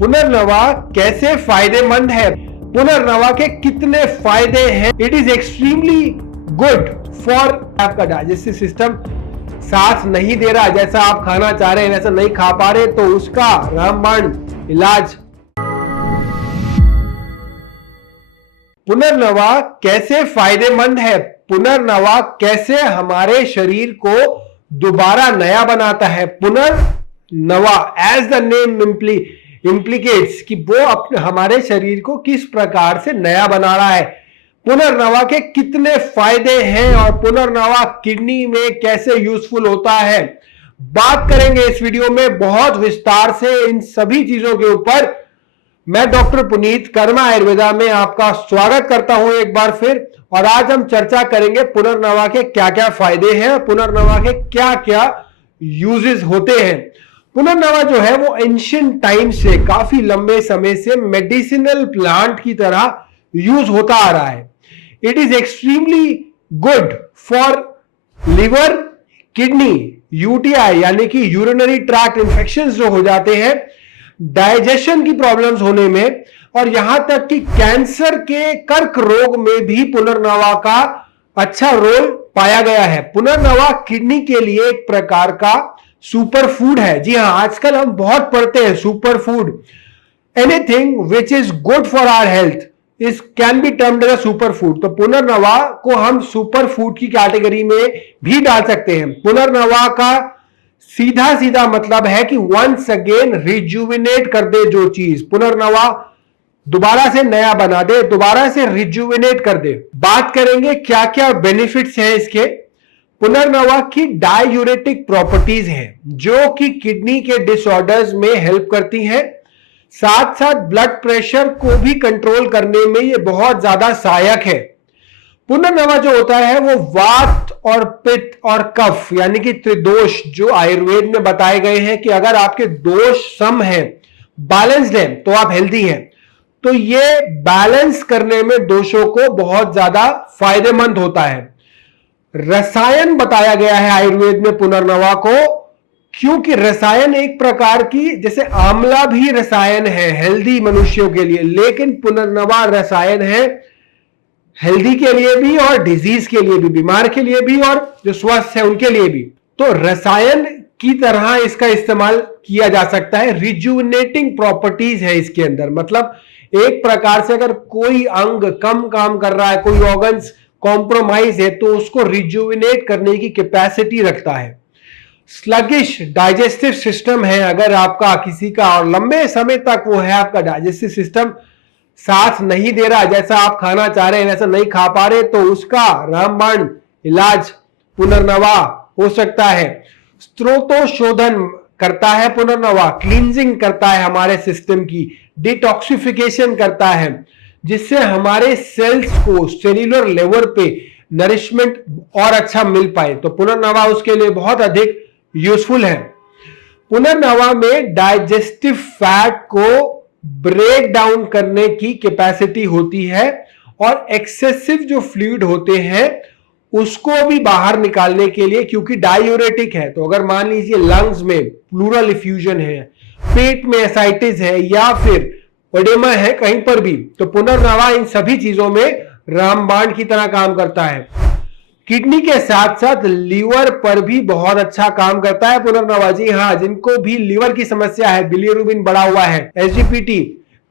पुनर्नवा कैसे फायदेमंद है? पुनर्नवा के कितने फायदे हैं? It is extremely good for आपका डाइजेस्टिव सिस्टम। साथ नहीं दे रहा, जैसा आप खाना चाह रहे हैं वैसा नहीं खा पा रहे, तो उसका रामबाण इलाज। पुनर्नवा कैसे फायदेमंद है? पुनर्नवा कैसे हमारे शरीर को दोबारा नया बनाता है? पुनर्नवा एज द नेम इंप्लीकेट्स कि वो हमारे शरीर को किस प्रकार से नया बना रहा है। पुनर्नवा के कितने फायदे हैं और पुनर्नवा किडनी में कैसे यूजफुल होता है, बात करेंगे इस वीडियो में बहुत विस्तार से इन सभी चीजों के ऊपर। मैं डॉक्टर पुनीत कर्मा आयुर्वेदा में आपका स्वागत करता हूं एक बार फिर, और आज हम चर्चा करेंगे पुनर्नवा के क्या क्या फायदे हैं और पुनर्नवा के क्या क्या यूजेस होते हैं। पुनर्नवा जो है वो एंशिएंट टाइम से, काफी लंबे समय से मेडिसिनल प्लांट की तरह यूज होता आ रहा है। It is extremely good for liver, kidney, UTI यानी कि यूरिनरी ट्रैक्ट इंफेक्शंस जो हो जाते हैं, डाइजेशन की प्रॉब्लम्स होने में, और यहां तक कि कैंसर के कर्क रोग में भी पुनर्नवा का अच्छा रोल पाया गया है। पुनर्नवा किडनी के लिए एक प्रकार का सुपर फूड है। जी हां, आजकल हम बहुत पढ़ते हैं super food. Anything which is good for our health is can be termed as a super food. तो पुनर्नवा को हम सुपर फूड की कैटेगरी में भी डाल सकते हैं। पुनर्नवा का सीधा सीधा मतलब है कि वंस अगेन रिजुविनेट कर दे जो चीज, पुनर्नवा दोबारा से नया बना दे, दोबारा से रिजुविनेट कर दे। बात करेंगे क्या क्या बेनिफिट्स हैं इसके। पुनर्नवा की डायूरेटिक प्रॉपर्टीज हैं जो कि किडनी के डिसऑर्डर्स में हेल्प करती हैं, साथ साथ ब्लड प्रेशर को भी कंट्रोल करने में ये बहुत ज्यादा सहायक है। पुनर्नवा जो होता है वो वात और पित्त और कफ यानी कि त्रिदोष जो आयुर्वेद में बताए गए हैं कि अगर आपके दोष सम हैं, बैलेंस्ड हैं, तो आप हेल्दी हैं। तो ये बैलेंस करने में दोषों को बहुत ज्यादा फायदेमंद होता है। रसायन बताया गया है आयुर्वेद में पुनर्नवा को, क्योंकि रसायन एक प्रकार की, जैसे आंवला भी रसायन है हेल्दी मनुष्यों के लिए, लेकिन पुनर्नवा रसायन है हेल्दी के लिए भी और डिजीज के लिए भी, बीमार के लिए भी और जो स्वस्थ है उनके लिए भी। तो रसायन की तरह इसका इस्तेमाल किया जा सकता है। रिजुविनेटिंग प्रॉपर्टीज है इसके अंदर, मतलब एक प्रकार से अगर कोई अंग कम काम कर रहा है, कोई ऑर्गन्स कॉम्प्रोमाइज है, तो उसको रिजुविनेट करने की कैपेसिटी रखता है। स्लगिश डाइजेस्टिव सिस्टम है अगर आपका किसी का, और लंबे समय तक वो है आपका डाइजेस्टिव सिस्टम साथ नहीं दे रहा, जैसा आप खाना चाह रहे हैं वैसा नहीं खा पा रहे, तो उसका रामबाण इलाज पुनर्नवा हो सकता है। स्त्रोतोशोधन करता है पुनर्नवा, क्लींजिंग करता है हमारे सिस्टम की, डिटॉक्सिफिकेशन करता है, जिससे हमारे सेल्स को सेल्यूलर लेवल पे नरिशमेंट और अच्छा मिल पाए। तो पुनर्नवा उसके लिए बहुत अधिक यूजफुल है। पुनर्नवा में डाइजेस्टिव फैट को ब्रेक डाउन करने की कैपेसिटी होती है, और एक्सेसिव जो फ्लूइड होते हैं उसको भी बाहर निकालने के लिए, क्योंकि डायूरेटिक है। तो अगर मान लीजिए लंग्स में प्लूरल इफ्यूजन है, पेट में एसाइटिस है, या फिर ओडेमा है कहीं पर भी, तो पुनर्नवा इन सभी चीजों में रामबाण की तरह काम करता है। किडनी के साथ साथ लीवर पर भी बहुत अच्छा काम करता है पुनर्नवा। जी हाँ, जिनको भी लीवर की समस्या है, बिलिरुबिन बढ़ा हुआ है, एसजीपीटी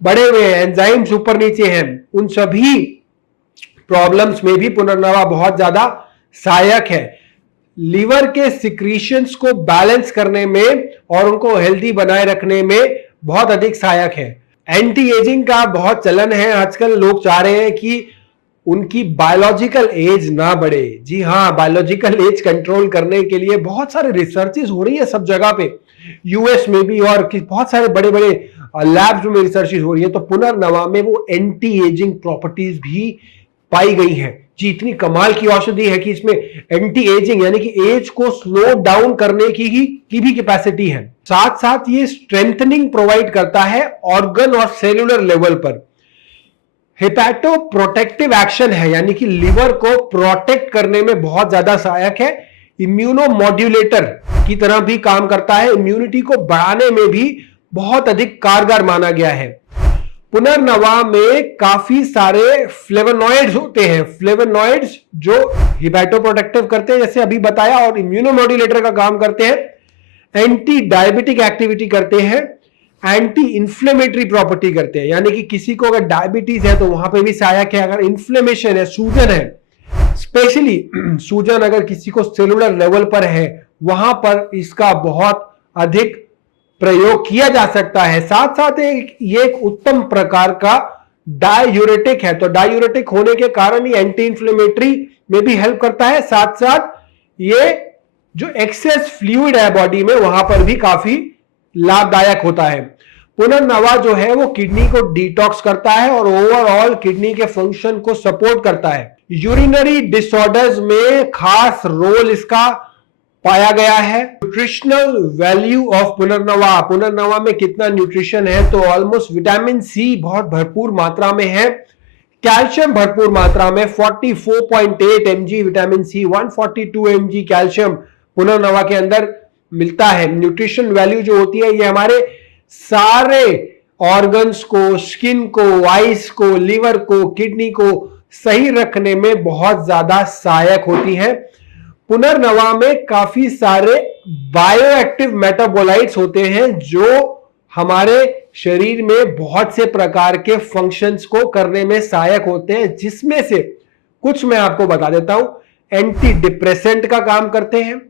बढ़े हुए हैं, एंजाइम्स ऊपर नीचे हैं, उन सभी प्रॉब्लम्स में भी पुनर्नवा बहुत ज्यादा सहायक है। लीवर के सिक्रीशंस को बैलेंस करने में और उनको हेल्दी बनाए रखने में बहुत अधिक सहायक है। एंटी एजिंग का बहुत चलन है आजकल, लोग चाह रहे हैं कि उनकी बायोलॉजिकल एज ना बढ़े। जी हाँ, बायोलॉजिकल एज कंट्रोल करने के लिए बहुत सारे रिसर्चेस हो रही है सब जगह पे, यूएस में भी और बहुत सारे बड़े बड़े लैब्स में रिसर्चेस हो रही है। तो पुनर्नवा में वो एंटी एजिंग प्रॉपर्टीज भी पाई गई हैं। जी, इतनी कमाल की औषधि है कि इसमें एंटी एजिंग यानी कि एज को स्लो डाउन करने की भी कैपेसिटी है। साथ साथ ये स्ट्रेंथनिंग प्रोवाइड करता है ऑर्गन और सेल्यूलर लेवल पर। हेपेटो प्रोटेक्टिव एक्शन है, यानी कि लिवर को प्रोटेक्ट करने में बहुत ज्यादा सहायक है। इम्यूनो मॉड्यूलेटर की तरह भी काम करता है, इम्यूनिटी को बढ़ाने में भी बहुत अधिक कारगर माना गया है। पुनर्नवा में काफी सारे फ्लेवोनॉइड्स होते हैं, फ्लेवोनॉइड्स जो हिपैटोप्रोटेक्टिव करते हैं जैसे अभी बताया, और इम्यूनोमॉड्यूलेटर का काम करते हैं, एंटी डायबिटिक एक्टिविटी करते हैं, एंटी इंफ्लेमेटरी प्रॉपर्टी करते हैं, यानी कि किसी को अगर डायबिटीज है तो वहां पे भी सहायक है। अगर इन्फ्लेमेशन है, सूजन है, स्पेशली सूजन अगर किसी को सेलुलर लेवल पर है, वहां पर इसका बहुत अधिक प्रयोग किया जा सकता है। साथ साथ ये एक उत्तम प्रकार का डायूरेटिक है, तो डायूरेटिक होने के कारण ये एंटी इंफ्लेमेटरी में भी हेल्प करता है। साथ साथ ये जो एक्सेस फ्लूइड है बॉडी में, वहां पर भी काफी लाभदायक होता है। पुनर्नवा जो है वो किडनी को डिटॉक्स करता है और ओवरऑल किडनी के फंक्शन को सपोर्ट करता है। यूरिनरी डिसऑर्डर्स में खास रोल इसका पाया गया है। न्यूट्रिशनल वैल्यू ऑफ पुनर्नवा, पुनर्नवा में कितना न्यूट्रिशन है, तो ऑलमोस्ट विटामिन सी बहुत भरपूर मात्रा में है, कैल्शियम भरपूर मात्रा में 44.8 mg vitamin C, 142 mg calcium पुनर्नवा के अंदर मिलता है। न्यूट्रिशन वैल्यू जो होती है ये हमारे सारे ऑर्गन्स को, स्किन को, आइस को, लिवर को, किडनी को सही रखने में बहुत ज्यादा सहायक होती है। पुनर्नवा में काफी सारे बायोएक्टिव मेटाबोलाइट्स होते हैं जो हमारे शरीर में बहुत से प्रकार के फंक्शंस को करने में सहायक होते हैं, जिसमें से कुछ मैं आपको बता देता हूं। एंटी डिप्रेसेंट का काम करते हैं,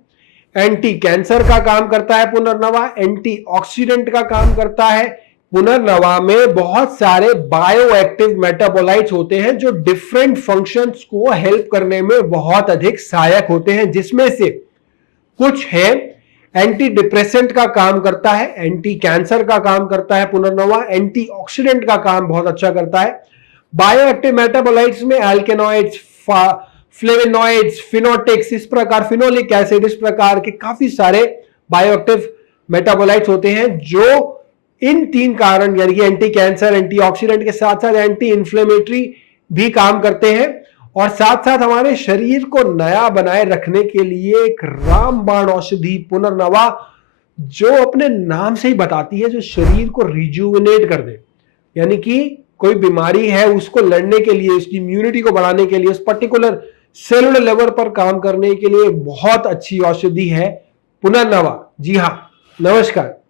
एंटी कैंसर का काम करता है पुनर्नवा, एंटी ऑक्सीडेंट का काम करता है। पुनर्नवा में बहुत सारे बायोएक्टिव मेटाबोलाइट्स होते हैं जो डिफरेंट फंक्शंस को हेल्प करने में बहुत अधिक सहायक होते हैं, जिसमें से कुछ है एंटी डिप्रेसेंट का काम करता है, एंटी कैंसर का काम करता है पुनर्नवा, एंटी ऑक्सीडेंट का काम बहुत अच्छा करता है। बायोएक्टिव मेटाबोलाइट्स में एल्केनॉइड्स, फ्लेवोनॉइड्स, फिनोटिक्स, इस प्रकार फिनोलिक एसिड, इस प्रकार के काफी सारे बायोएक्टिव मेटाबोलाइट्स होते हैं जो इन तीन कारण यानी कि एंटी कैंसर, एंटी ऑक्सीडेंट के साथ साथ एंटी इंफ्लेमेटरी भी काम करते हैं, और साथ साथ हमारे शरीर को नया बनाए रखने के लिए एक रामबाण औषधि पुनर्नवा, जो अपने नाम से ही बताती है, जो शरीर को रिजुविनेट कर दे, यानी कि कोई बीमारी है उसको लड़ने के लिए, उसकी इम्यूनिटी को बढ़ाने के लिए, उस पर्टिकुलर सेलुलर लेवल पर काम करने के लिए बहुत अच्छी औषधि है पुनर्नवा। जी हाँ, नमस्कार।